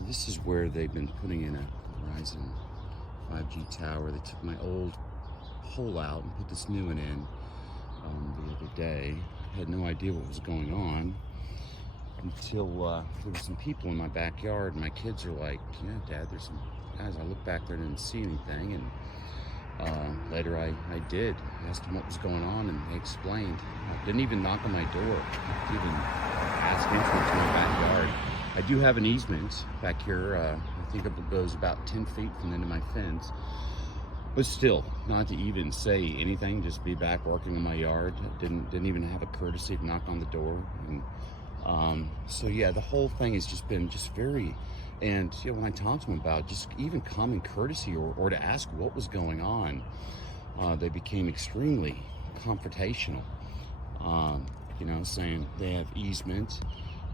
So this is where they've been putting in a Verizon 5G tower. They took my old pole out and put this new one in the other day. Had no idea what was going on until there were some people in my backyard, and my kids are like, "Yeah, Dad, there's some guys." I looked back there and didn't see anything, and later I did. I asked them what was going on, and they explained. I didn't even knock on my door. Didn't even ask entrance to my backyard. I do have an easement back here. I think it goes about 10 feet from the end of my fence. But still, not to even say anything, just be back working in my yard. Didn't even have a courtesy to knock on the door. And so yeah, the whole thing has just been very, and you know, when I talked to them about just even common courtesy or to ask what was going on, they became extremely confrontational. You know, saying they have easement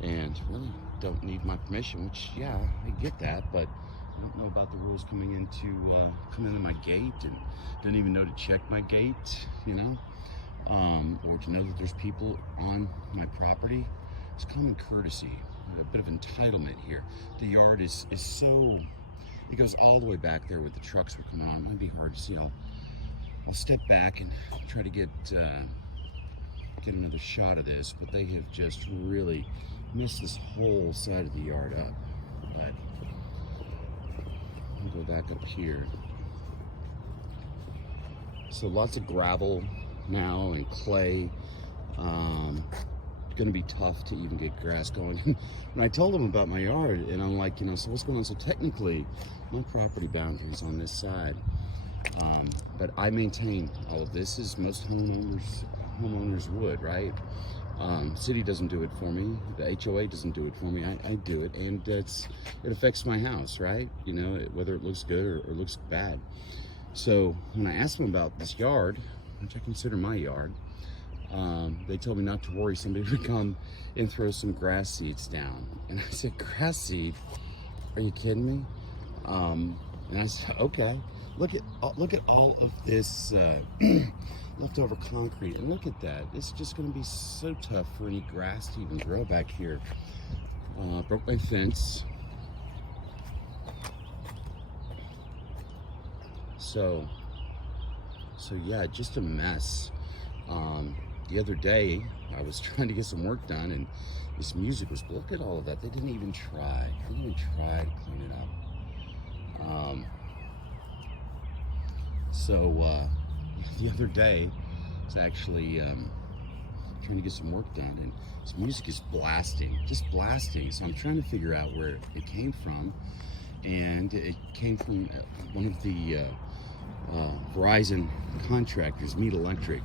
and really don't need my permission, which yeah, I get that, but I don't know about the rules coming into my gate, and don't even know to check my gate, you know, or to know that there's people on my property. It's common courtesy, a bit of entitlement here. The yard is so, it goes all the way back there with the trucks were coming on. It might be hard to see. I'll step back and try to get another shot of this, but they have just really messed this whole side of the yard up. But I'll go back up here. So lots of gravel now and clay. Gonna be tough to even get grass going. When I told them about my yard, and I'm like, you know, so what's going on? So technically, my property boundary is on this side, but I maintain all of this, as most homeowners would, right? City doesn't do it for me. The HOA doesn't do it for me. I do it, and it affects my house, right? You know, whether it looks good or looks bad. So when I asked them about this yard, which I consider my yard, they told me not to worry. Somebody would come and throw some grass seeds down, and I said, "Grass seed? Are you kidding me?" And I said, "Okay. Look at all of this." Leftover concrete, and look at that. It's just going to be so tough for any grass to even grow back here. Broke my fence. So yeah, just a mess. The other day I was trying to get some work done, and this music was, look at all of that. They didn't even try to clean it up. The other day, I was actually trying to get some work done, and this music is just blasting. So I'm trying to figure out where it came from, and it came from one of the Verizon contractors, Meat Electric.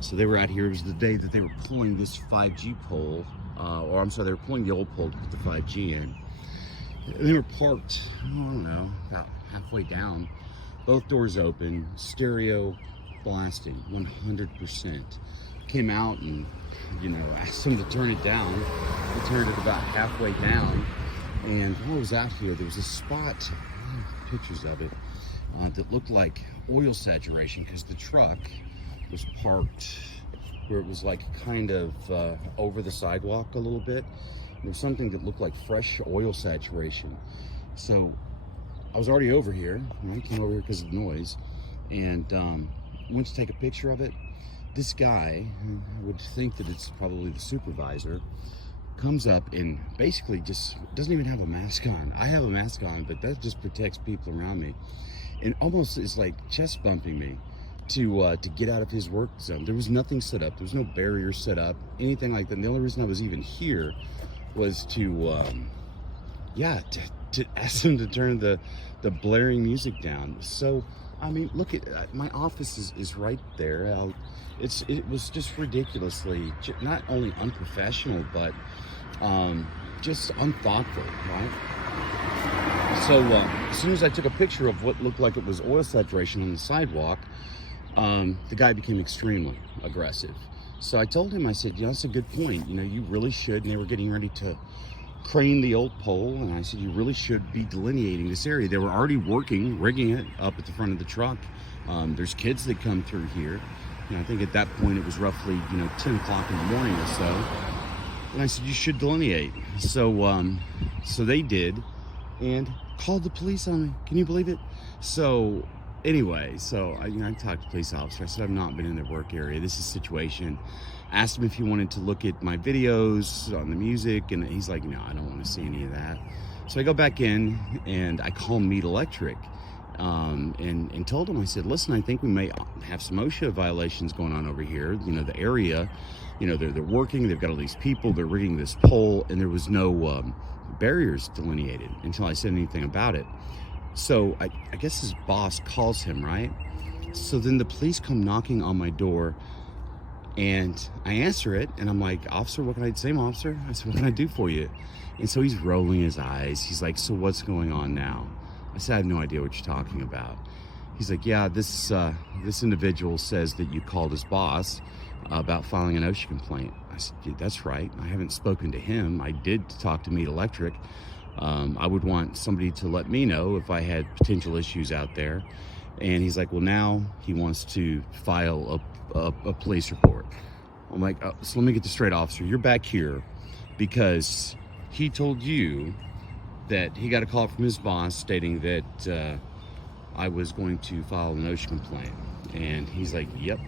So they were out here. It was the day that they were pulling this 5G pole, or I'm sorry, they were pulling the old pole to put the 5G in. They were parked, I don't know, about halfway down. Both doors open, stereo blasting, 100%. Came out and, you know, asked them to turn it down. They turned it about halfway down. And while I was out here, there was a spot, pictures of it, that looked like oil saturation, because the truck was parked where it was like kind of over the sidewalk a little bit. There was something that looked like fresh oil saturation. So I was already over here, and I came over here because of the noise, and went to take a picture of it. This guy, I would think that it's probably the supervisor, comes up and basically just doesn't even have a mask on. I have a mask on, but that just protects people around me, and almost is like chest bumping me to get out of his work zone. There was nothing set up. There was no barrier set up, anything like that. And the only reason I was even here was to ask him to turn the blaring music down. So, I mean, look at my office is right there. It was just ridiculously not only unprofessional, but just unthoughtful, right? So as soon as I took a picture of what looked like it was oil saturation on the sidewalk, the guy became extremely aggressive. So I told him, I said, that's a good point. You know, you really should. And they were getting ready to crane the old pole, and I said, you really should be delineating this area. They were already rigging it up at the front of the truck. There's kids that come through here. You know, I think at that point it was roughly, 10 o'clock in the morning or so. And I said, you should delineate. So they did. and called the police on me. Can you believe it? So anyway, I talked to the police officer. I said, I've not been in their work area. This is a situation. Asked him if he wanted to look at my videos on the music, and he's like, no, I don't want to see any of that. So I go back in and I call Meat Electric, and told him, I said, listen, I think we may have some OSHA violations going on over here. You know, the area, you know, they're working, they've got all these people, they're rigging this pole, and there was no barriers delineated until I said anything about it. So I guess his boss calls him, right? So then the police come knocking on my door, and I answer it, and I'm like, officer, what can I do? Same officer. I said, what can I do for you? And so he's rolling his eyes. He's like, so what's going on now? I said, I have no idea what you're talking about. He's like, yeah, this individual says that you called his boss about filing an OSHA complaint. I said, dude, that's right. I haven't spoken to him. I did talk to Meat Electric. I would want somebody to let me know if I had potential issues out there. And he's like, well, now he wants to file a police report. I'm like, oh, so let me get this straight, officer. You're back here because he told you that he got a call from his boss stating that I was going to file an OSHA complaint. And he's like, yep.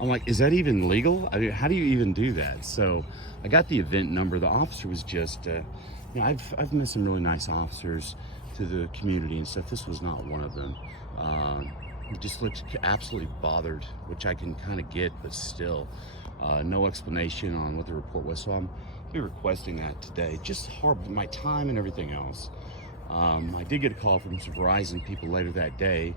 I'm like, is that even legal? I mean, how do you even do that? So I got the event number. The officer was just, you know, I've met some really nice officers to the community and stuff. This was not one of them. He just looked absolutely bothered, which I can kind of get, but still, no explanation on what the report was. So I'm be requesting that today. Just horrible, my time and everything else. I did get a call from some Verizon people later that day,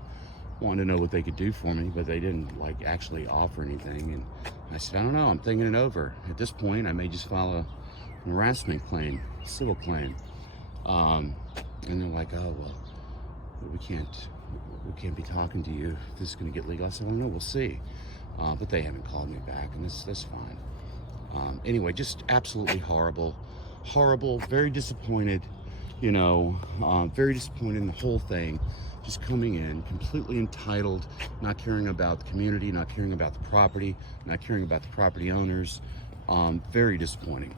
wanting to know what they could do for me, but they didn't like actually offer anything. And I said, I don't know, I'm thinking it over. At this point, I may just file an harassment claim, civil claim. And they're like, oh, well, we can't be talking to you if this is going to get legal. I said, well, no, we'll see. But they haven't called me back, and that's fine. Anyway, just absolutely horrible, very disappointed, you know, very disappointed in the whole thing. Just coming in completely entitled, not caring about the community, not caring about the property, not caring about the property owners. Very disappointing.